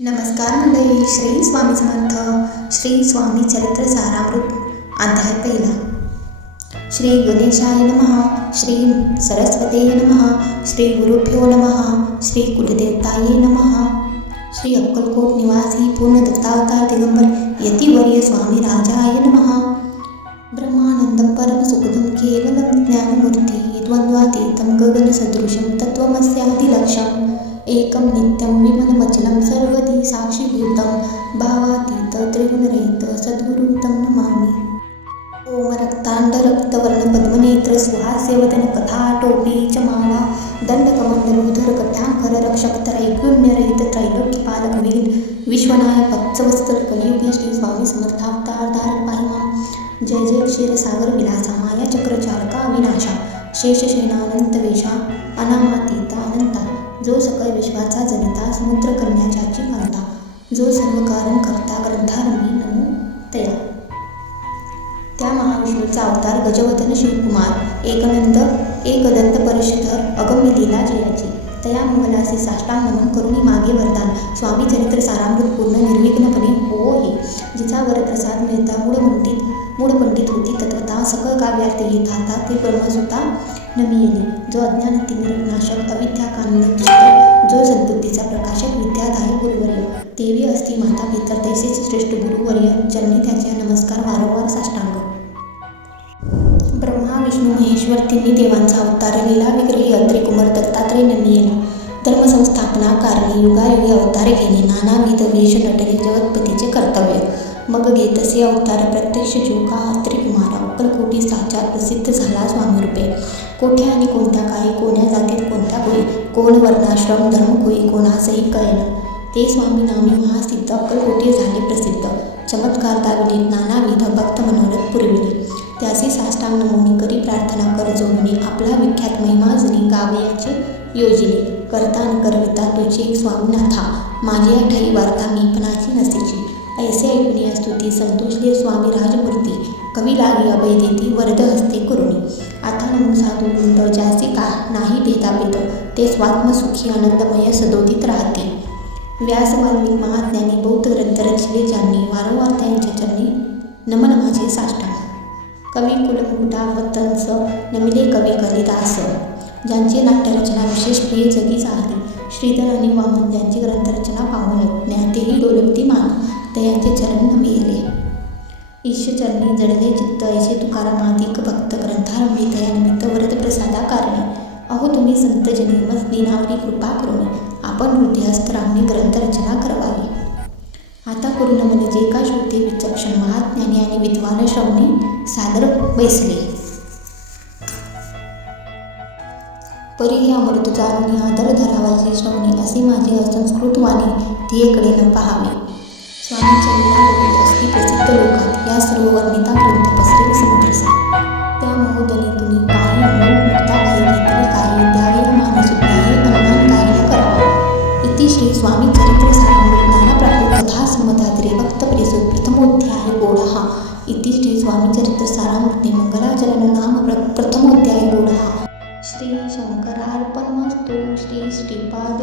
नमस्कार मंडळी. श्री स्वामी समर्थ. श्री स्वामी चरित्र सारामृत. अध्याय पहिला. श्री गणेशाय नमः. श्री सरस्वतीय नमः. श्री गुरुभ्यो नमः. श्री कुलदेवताये नमः. श्री अक्कलकोट निवासी पूर्ण दत्तावतार दिगंबर यतिवर्य स्वामी राजाय नमः. ब्रह्मानंदं परम सुखदं केवलं ज्ञानमूर्ति द्वंद्वातीतं गगनसदृशं तत्त्वमस्यादिलक्ष्यम् एकं नित्यं विमलमचलं सर्वदी साक्षीभूतं भावातीत त्रिगुणरहित सद्गुरु तं नमामि. ओम रक्तांड रक्तवर्ण पद्मनेत्र सुहास्यवदन कथाटोपी च मावा दंडकमंडलूधर कट्याङ्कर रक्षक त्रैगुण्यरहित त्रैलोक्यपालक वीर विश्वनायक वत्सवत्सल कलियुगे श्री स्वामी समर्थावतार धारक पाहि मां. जय जय क्षीरसागर विलासा माया चक्र चालका अविनाशा शेषशेनानंत वेशा अनामातीता अनंता जो सकळ विश्वाचा जनिता समुद्र करण्याच्याची कांता जो सर्व कारण करता ग्रंथारंभी नमो तया. त्या महाविष्णूचा अवतार गजवदन शिवकुमार एकदंत एकदंत परशुधर अगम्य लीला जयाची तया मंगलासी साष्टांग नमन करुणी मागे वरदान स्वामी चरित्र सारामृत पूर्ण निर्विघ्नपणे हो ही. जिचा वरप्रसाद मिळता मूढ पंडित होती तत्वता सकळ काव्यार्थ येत आता ते ब्रह्मसुता नमियेली. जो अज्ञान तिमिरनाशक अविद्या काननक्षित जो सद्बुद्धीचा प्रकाशक विद्यादायक गुरुवर्य देवी असती माता पितर तैसेच श्रेष्ठ गुरुवर्य चरणी त्याचे नमस्कार वारंवार साष्टांग. ब्रह्मा विष्णू महेश्वर तिन्ही देवांचा अवतार लीला विग्रही अत्रि कुमार दत्तात्रय नमियेला. धर्मसंस्थापना कारणी युगायुगी अवतार घेणे नानाविध वेश नटले जगतपतीचे कर्तव्य. मग घेतसे अवतार प्रत्यक्ष जीव का अत्रि कुमार अक्कलकोटी साक्षात प्रसिद्ध झाला स्वामीरूपे. कोठे आणि कोणत्या काळी कोण्या जातीत कोणत्या कुळी कोण वर्णाश्रम धर्मकुळी कोणासही कळेना ते स्वामी नामी महासिद्ध अक्कलकोटी झाले प्रसिद्ध. चमत्कार दाविले नानाविध भक्त मनोरथ पुरविले. त्यासी साष्टांग नमोनी करी प्रार्थना कर जोडून आपला विख्यात महिमा जनी गावयाचे योजिले. करता न करविता तुझे स्वामीनाथा माझी ठाई वार्ता मी पणाची नसेची. ऐसे ऐकून स्तुती संतोषले स्वामी राजमूर्ती कवी लागी अभय देती वरद हस्ते करुणी. आता नमो साधू वृंद ज्याचे का नाही भेदाभेद ते स्वात्मसुखी आनंदमय सदोदित राहते. व्यास वाल्मिक महाज्ञानी बौद्ध ग्रंथ रचले ज्यांनी वारंवार त्यांच्या चरणी नमन माझे साष्टांग. कवी कुलमुकुटावतंस नमिले कवी कालिदास ज्यांची नाट्यरचना विशेष प्रिय जगी झाली. श्रीधर आणि वामन ज्यांची ग्रंथरचना पाहून ज्ञातेही डोलवती मान त्यांचे चरण नमिले. ईशचरणी जडले चित्त ऐसे तुकारामादिक भक्त ग्रंथारंभी तयानिमित्त वरद प्रसादा कारणे. अहो तुम्ही संतजनी मज दिनावरी कृपा करून आपण हृदयस्त्रांनी ग्रंथरचना करवावी. आता करू नमन जे का श्रोते विचक्षण महाज्ञानी आणि विद्वान श्रवणे सादर बैसले. परी हे अमृत जाणून आदर धरावाचे श्रवणे असे माझे असंस्कृत वाणी ध्येयकडे न पाहावे. स्वामींच्या लीला बघून असती प्रसिद्ध लोकात या सर्व वर्णिता ग्रंथ पसरेल समुद्रसा. त्या महोदनीतुनी काही अमोल मुक्ता काही घेतली काही द्यावे मानसुद्धाये अनुमान काही न करावा. इति श्री स्वामी चरित्र सारामृत नाना प्राप्त कथा समदाद्रे भक्त प्रेसोद प्रथमोध्याय गोडहा. इति श्री स्वामी चरित्र सारामृते मंगलाचरण नाम प्रथमोध्याय गोडहा. श्री शंकरार्पणमस्तु. श्री श्रीपाद